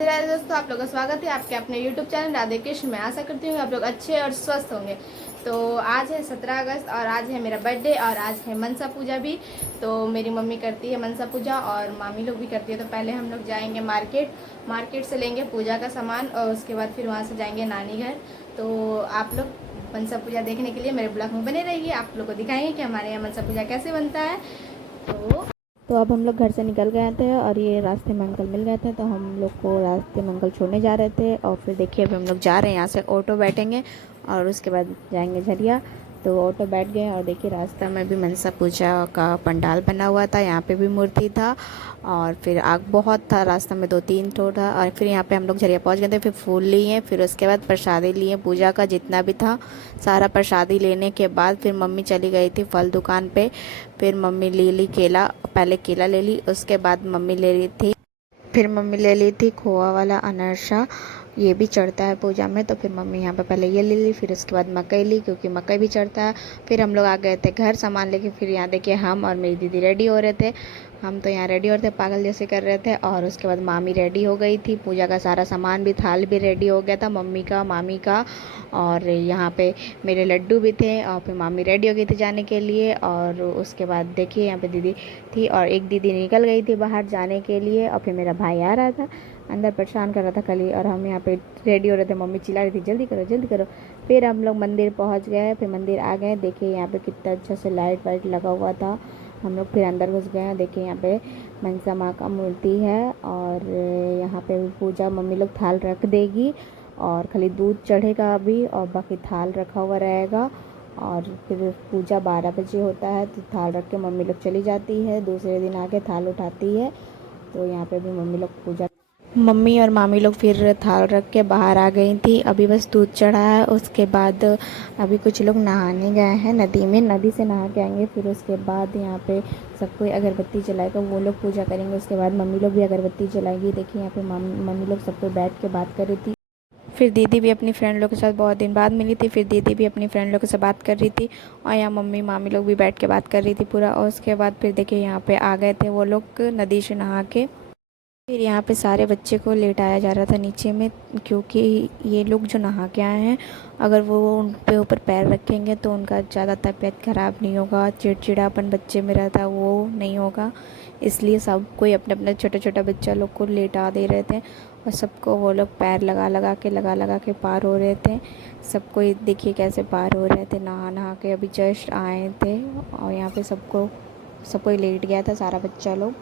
राधे दोस्तों, आप लोगों का स्वागत है आपके अपने YouTube चैनल राधे कृष्ण में। आशा करती हूँ आप लोग अच्छे और स्वस्थ होंगे। तो आज है 17 अगस्त और आज है मेरा बर्थडे और आज है मनसा पूजा भी। तो मेरी मम्मी करती है मनसा पूजा और मामी लोग भी करती है। तो पहले हम लोग जाएंगे मार्केट से लेंगे पूजा का सामान और उसके बाद फिर वहाँ से जाएंगे नानी घर। तो आप लोग मनसा पूजा देखने के लिए मेरे ब्लॉग में बने रहिए। आप लोग को दिखाएंगे कि हमारे यहाँ मनसा पूजा कैसे बनता है। तो अब हम लोग घर से निकल गए थे और ये रास्ते में अंकल मिल गए थे, तो हम लोग को रास्ते में अंकल छोड़ने जा रहे थे। और फिर देखिए अभी हम लोग जा रहे हैं, यहाँ से ऑटो बैठेंगे और उसके बाद जाएंगे झरिया। तो ऑटो बैठ गए और देखिए रास्ता में भी मनसा पूजा का पंडाल बना हुआ था, यहाँ पे भी मूर्ति था और फिर आग बहुत था, रास्ता में 2-3 ठो था। और फिर यहाँ पे हम लोग झरिया पहुँच गए थे, फिर फूल लिए, फिर उसके बाद प्रसादी लिए, पूजा का जितना भी था सारा प्रसादी लेने के बाद फिर मम्मी चली गई थी फल दुकान पे। फिर मम्मी ले ली केला, पहले केला ले ली, उसके बाद मम्मी ले ली थी खोआ वाला अनरसा, ये भी चढ़ता है पूजा में। तो फिर मम्मी यहाँ पे पहले ये ले ली, फिर उसके बाद मकई ली क्योंकि मकई भी चढ़ता है। फिर हम लोग आ गए थे घर सामान लेके। फिर यहाँ देखिए हम और मेरी दीदी रेडी हो रहे थे। हम तो यहाँ रेडी हो रहे थे, पागल जैसे कर रहे थे। और उसके बाद मामी रेडी हो गई थी, पूजा का सारा सामान भी, थाल भी रेडी हो गया था मम्मी का मामी का। और यहाँ पे मेरे लड्डू भी थे और फिर मामी रेडी हो गई थी जाने के लिए। और उसके बाद देखिए यहाँ पे दीदी थी और एक दीदी निकल गई थी बाहर जाने के लिए। और फिर मेरा भाई आ रहा था, अंदर परेशान कर रहा था कल ही। और हम यहाँ पे रेडी हो रहे थे, मम्मी चिल्ला रही थी जल्दी करो जल्दी करो। फिर हम लोग मंदिर पहुँच गए, फिर मंदिर आ गए। देखिए यहाँ पे कितना अच्छा से लाइट वाइट लगा हुआ था। हम लोग फिर अंदर घुस गए। देखिए यहाँ पे मनसा माँ का मूर्ति है और यहाँ पे पूजा मम्मी लोग थाल रख देगी और खाली दूध चढ़ेगा अभी और बाकी थाल रखा हुआ रहेगा। और फिर पूजा 12 बजे होता है, तो थाल रख के मम्मी लोग चली जाती है, दूसरे दिन आके थाल उठाती है। तो यहाँ पे भी मम्मी और मामी लोग फिर थाल रख के बाहर आ गई थी। अभी बस दूध चढ़ा है, उसके बाद अभी कुछ लोग नहाने गए हैं नदी में, नदी से नहा के आएंगे। फिर उसके बाद यहाँ पे सब कोई अगरबत्ती जलाएगा, वो लोग पूजा करेंगे। उसके बाद मम्मी लोग भी अगरबत्ती जलाएगी। देखिए यहाँ पे मम्मी लोग सब कोई बैठ के बात कर रही थी। फिर दीदी भी अपनी फ्रेंड लोग के साथ बहुत दिन बाद मिली थी, फिर दीदी भी अपनी फ्रेंड लोग के साथ बात कर रही थी और यहाँ मम्मी मामी लोग भी बैठ के बात कर रही थी पूरा। और उसके बाद फिर देखिए यहाँ पे आ गए थे वो लोग नदी से नहा के। फिर यहाँ पे सारे बच्चे को लेटाया जा रहा था नीचे में, क्योंकि ये लोग जो नहा के आए हैं अगर वो उन पे ऊपर पैर रखेंगे तो उनका ज़्यादा तबीयत ख़राब नहीं होगा, चिड़चिड़ापन बच्चे में रहता वो नहीं होगा। इसलिए सब कोई अपने अपने छोटा छोटा बच्चा लोग को लेटा दे रहे थे और सबको वो लोग पैर लगा के पार हो रहे थे। सब कोई देखिए कैसे पार हो रहे थे, नहा नहा के अभी जस्ट आए थे। और यहाँ पे सब कोई लेट गया था सारा बच्चा लोग।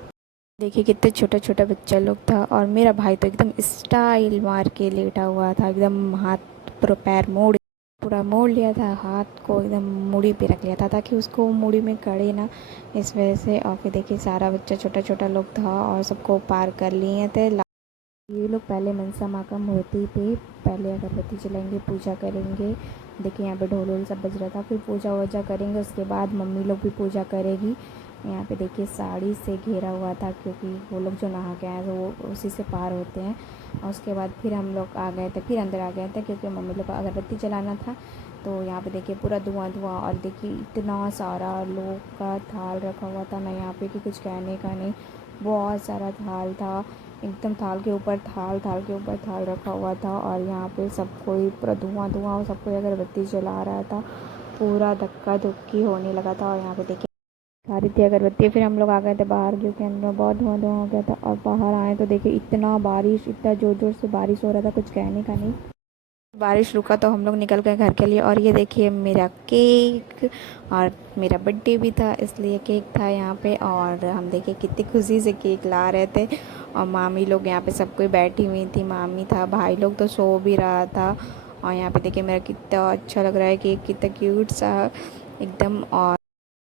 देखिए कितने छोटा छोटा बच्चा लोग था। और मेरा भाई तो एकदम स्टाइल मार के लेटा हुआ था, एकदम हाथ पूरा मोड़ लिया था, हाथ को एकदम मुड़ी पे रख लिया था ताकि उसको मुड़ी में कड़े ना, इस वजह से। और फिर देखिए सारा बच्चा छोटा छोटा लोग था और सबको पार कर लिए थे। ये लोग पहले मनसा माँ का मूर्ति पे पहले अगरबत्ती जलाएंगे, पूजा करेंगे। देखिए यहाँ पे ढोल वोल सब बज रहा था। फिर पूजा वूजा करेंगे, उसके बाद मम्मी लोग भी पूजा करेगी। यहाँ पे देखिए साड़ी से घेरा हुआ था क्योंकि वो लोग जो नहा के आए थे वो उसी से पार होते हैं। और उसके बाद फिर हम लोग आ गए थे, फिर अंदर आ गए थे क्योंकि मम्मी लोग को अगरबत्ती जलाना था। तो यहाँ पे देखिए पूरा धुआं धुआं और देखिए इतना सारा लोग का थाल रखा हुआ था ना यहाँ पे कि कुछ कहने का नहीं। बहुत सारा थाल था, एकदम थाल के ऊपर थाल, थाल के ऊपर थाल रखा हुआ था। और यहाँ पे सब कोई पूरा धुआं धुआं, सब कोई अगरबत्ती जला रहा था, पूरा धक्का धुक्की होने लगा था। और यहाँ पे देखिए सारी थी अगरबत्ती। फिर हम लोग आ गए थे बाहर क्योंकि अंदर बहुत धुआं धुआं हो गया था। और बाहर आए तो देखिए इतना बारिश, इतना ज़ोर ज़ोर से बारिश हो रहा था, कुछ कहने का नहीं। बारिश रुका तो हम लोग निकल गए घर के लिए। और ये देखिए मेरा केक, और मेरा बर्थडे भी था इसलिए केक था यहाँ पे। और हम देखिए कितनी खुशी से केक ला रहे थे। और मामी लोग यहाँ पे सब कोई बैठी हुई थी, मामी था, भाई लोग तो सो भी रहा था। और यहाँ पे देखिए मेरा कितना अच्छा लग रहा है केक, कितना क्यूट सा एकदम। और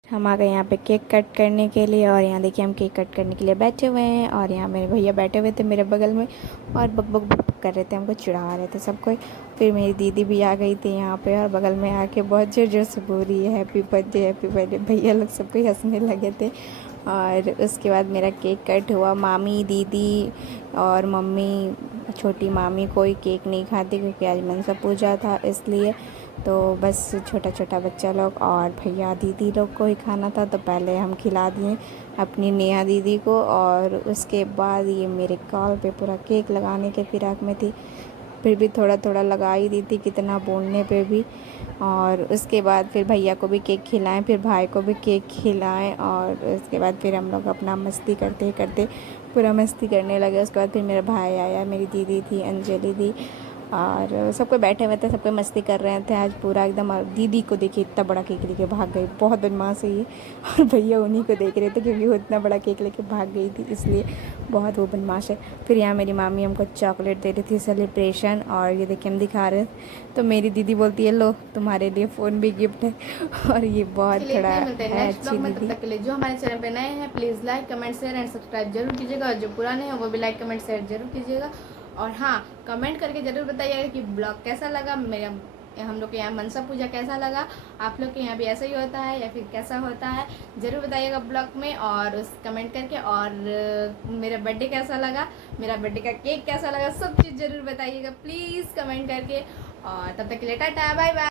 हम आ गए यहाँ पे केक कट करने के लिए। और यहाँ देखिए हम केक कट करने के लिए बैठे हुए हैं और यहाँ मेरे भैया बैठे हुए थे मेरे बगल में और बक बक बक बक कर रहे थे, हमको चिढ़ा रहे थे सबको। फिर मेरी दीदी भी आ गई थी यहाँ पे और बगल में आके बहुत ज़ोर ज़ोर से बोल रही है हैप्पी बर्थडे हैप्पी बर्थडे। भैया लोग सबको हंसने लगे थे। और उसके बाद मेरा केक कट हुआ। मामी, दीदी और मम्मी, छोटी मामी कोई केक नहीं खाती क्योंकि आज मनसा पूजा था इसलिए। तो बस छोटा छोटा बच्चा लोग और भैया दीदी लोग को ही खाना था, तो पहले हम खिला दिए अपनी नेहा दीदी को। और उसके बाद ये मेरे कॉल पे पूरा केक लगाने के फिराक में थी, फिर भी थोड़ा थोड़ा लगा ही दी थी, कितना बोलने पे भी। और उसके बाद फिर भैया को भी केक खिलाएं, फिर भाई को भी केक खिलाएं, और उसके बाद फिर हम लोग अपना मस्ती करते करते पूरा मस्ती करने लगे। उसके बाद फिर मेरा भाई आया, मेरी दीदी थी, अंजलि दी, और सबको बैठे हुए थे, सबको मस्ती कर रहे थे आज पूरा एकदम। और दीदी को देखिए इतना बड़ा केक लेके भाग गई, बहुत बदमाश है ये। और भैया उन्हीं को देख रहे थे क्योंकि वो इतना बड़ा केक लेके भाग गई थी, इसलिए बहुत वो बदमाश है। फिर यहाँ मेरी मामी हमको चॉकलेट दे रही थी सेलिब्रेशन, और ये देखिए हम दिखा रहे थे, तो मेरी दीदी बोलती है लो तुम्हारे लिए फ़ोन भी गिफ्ट है। और ये बहुत थोड़ा है अच्छी दीदी। तब तक के लिए जो हमारे चैनल पे नए हैं please like comment share and subscribe जरूर कीजिएगा, और जो पुराने हैं वो भी लाइक कमेंट शेयर जरूर कीजिएगा। और हाँ, कमेंट करके ज़रूर बताइएगा कि ब्लॉग कैसा लगा, मेरा हम लोग के यहाँ मनसा पूजा कैसा लगा, आप लोग के यहाँ भी ऐसा ही होता है या फिर कैसा होता है, ज़रूर बताइएगा ब्लॉग में और उस कमेंट करके। और मेरा बर्थडे कैसा लगा, मेरा बर्थडे का केक कैसा लगा, सब चीज़ ज़रूर बताइएगा प्लीज़ कमेंट करके। और तब तक के लिए टाटा बाय बाय।